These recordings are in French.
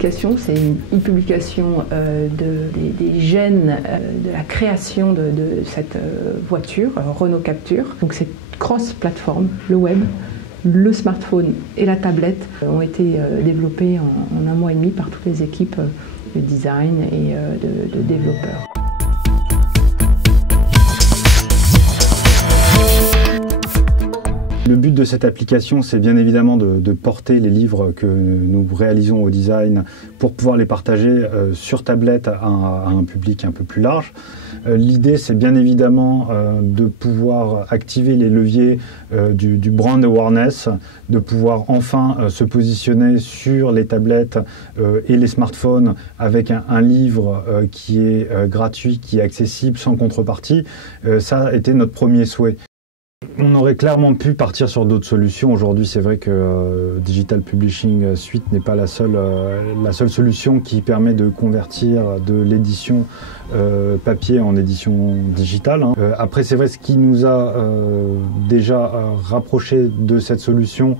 publication, c'est une publication des gènes de la création de cette voiture, Renault Captur. Donc c'est cross-plateforme, le web, le smartphone et la tablette ont été développés en 1 mois et demi par toutes les équipes de design et de développeurs. Le but de cette application, c'est bien évidemment de porter les livres que nous réalisons au design pour pouvoir les partager sur tablette à un public un peu plus large. L'idée, c'est bien évidemment de pouvoir activer les leviers du brand awareness, de pouvoir enfin se positionner sur les tablettes et les smartphones avec un livre qui est gratuit, qui est accessible, sans contrepartie. Ça a été notre premier souhait. On aurait clairement pu partir sur d'autres solutions. Aujourd'hui, c'est vrai que Digital Publishing Suite n'est pas la seule solution qui permet de convertir de l'édition papier en édition digitale. Après, c'est vrai, ce qui nous a déjà rapproché de cette solution,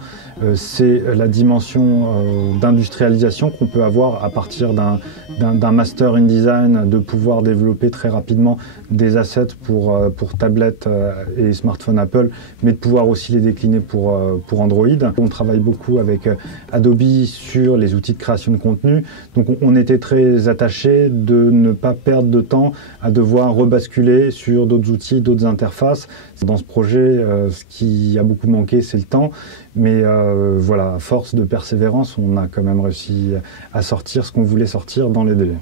c'est la dimension d'industrialisation qu'on peut avoir à partir d'un master in design, de pouvoir développer très rapidement des assets pour tablettes et smartphones Apple, mais de pouvoir aussi les décliner pour Android. On travaille beaucoup avec Adobe sur les outils de création de contenu, donc on était très attachés de ne pas perdre de temps à devoir rebasculer sur d'autres outils, d'autres interfaces. Dans ce projet, ce qui a beaucoup manqué, c'est le temps, mais voilà, à force de persévérance, on a quand même réussi à sortir ce qu'on voulait sortir dans les délais.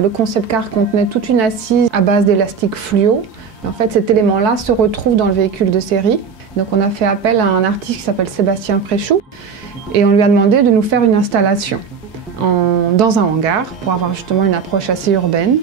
Le concept car contenait toute une assise à base d'élastique fluo. En fait, cet élément-là se retrouve dans le véhicule de série. Donc on a fait appel à un artiste qui s'appelle Sébastien Préchou et on lui a demandé de nous faire une installation dans un hangar pour avoir justement une approche assez urbaine.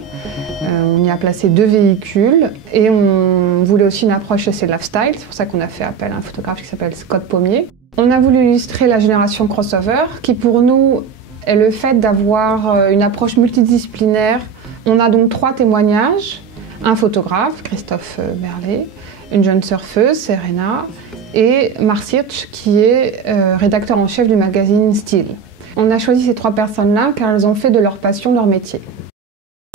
On y a placé 2 véhicules et on voulait aussi une approche assez lifestyle. C'est pour ça qu'on a fait appel à un photographe qui s'appelle Scott Pommier. On a voulu illustrer la génération crossover qui pour nous est le fait d'avoir une approche multidisciplinaire. On a donc 3 témoignages. Un photographe, Christophe Berlet, une jeune surfeuse, Serena, et Marc Hirsch, qui est rédacteur en chef du magazine Style. On a choisi ces 3 personnes-là car elles ont fait de leur passion leur métier.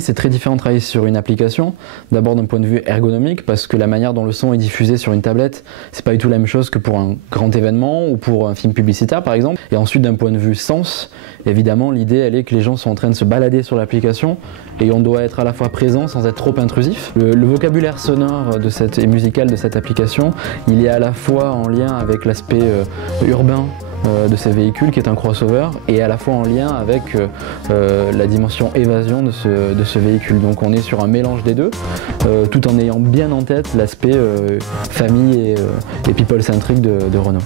C'est très différent de travailler sur une application, d'abord d'un point de vue ergonomique, parce que la manière dont le son est diffusé sur une tablette, c'est pas du tout la même chose que pour un grand événement ou pour un film publicitaire par exemple. Et ensuite d'un point de vue sens, évidemment l'idée elle est que les gens sont en train de se balader sur l'application et on doit être à la fois présent sans être trop intrusif. Le vocabulaire sonore et musical de cette application, il est à la fois en lien avec l'aspect urbain de ces véhicules qui est un crossover et à la fois en lien avec la dimension évasion de ce véhicule. Donc on est sur un mélange des deux tout en ayant bien en tête l'aspect famille et people-centric de Renault.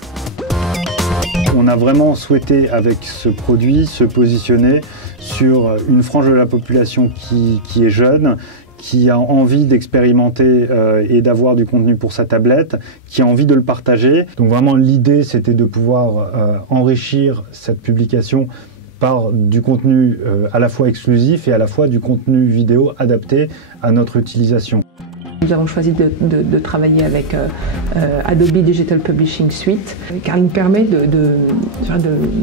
On a vraiment souhaité avec ce produit se positionner sur une frange de la population qui est jeune, qui a envie d'expérimenter et d'avoir du contenu pour sa tablette, qui a envie de le partager. Donc vraiment l'idée c'était de pouvoir enrichir cette publication par du contenu à la fois exclusif et à la fois du contenu vidéo adapté à notre utilisation. Nous avons choisi de travailler avec Adobe Digital Publishing Suite car il nous permet de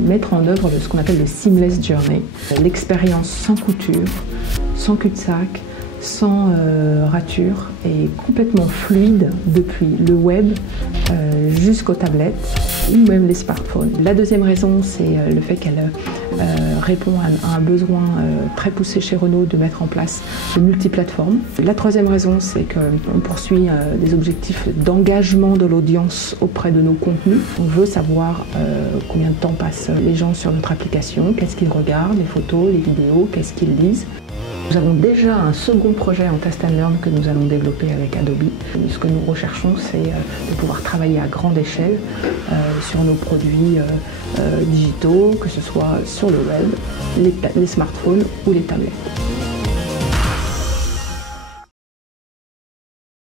mettre en œuvre ce qu'on appelle le Seamless Journey, l'expérience sans couture, sans cul-de-sac, sans rature et complètement fluide depuis le web jusqu'aux tablettes ou même les smartphones. La deuxième raison, c'est le fait qu'elle répond à un besoin très poussé chez Renault de mettre en place de multiplateformes. La troisième raison, c'est qu'on poursuit des objectifs d'engagement de l'audience auprès de nos contenus. On veut savoir combien de temps passent les gens sur notre application, qu'est-ce qu'ils regardent, les photos, les vidéos, qu'est-ce qu'ils lisent. Nous avons déjà un second projet en Test and Learn que nous allons développer avec Adobe. Ce que nous recherchons, c'est de pouvoir travailler à grande échelle sur nos produits digitaux, que ce soit sur le web, les smartphones ou les tablettes.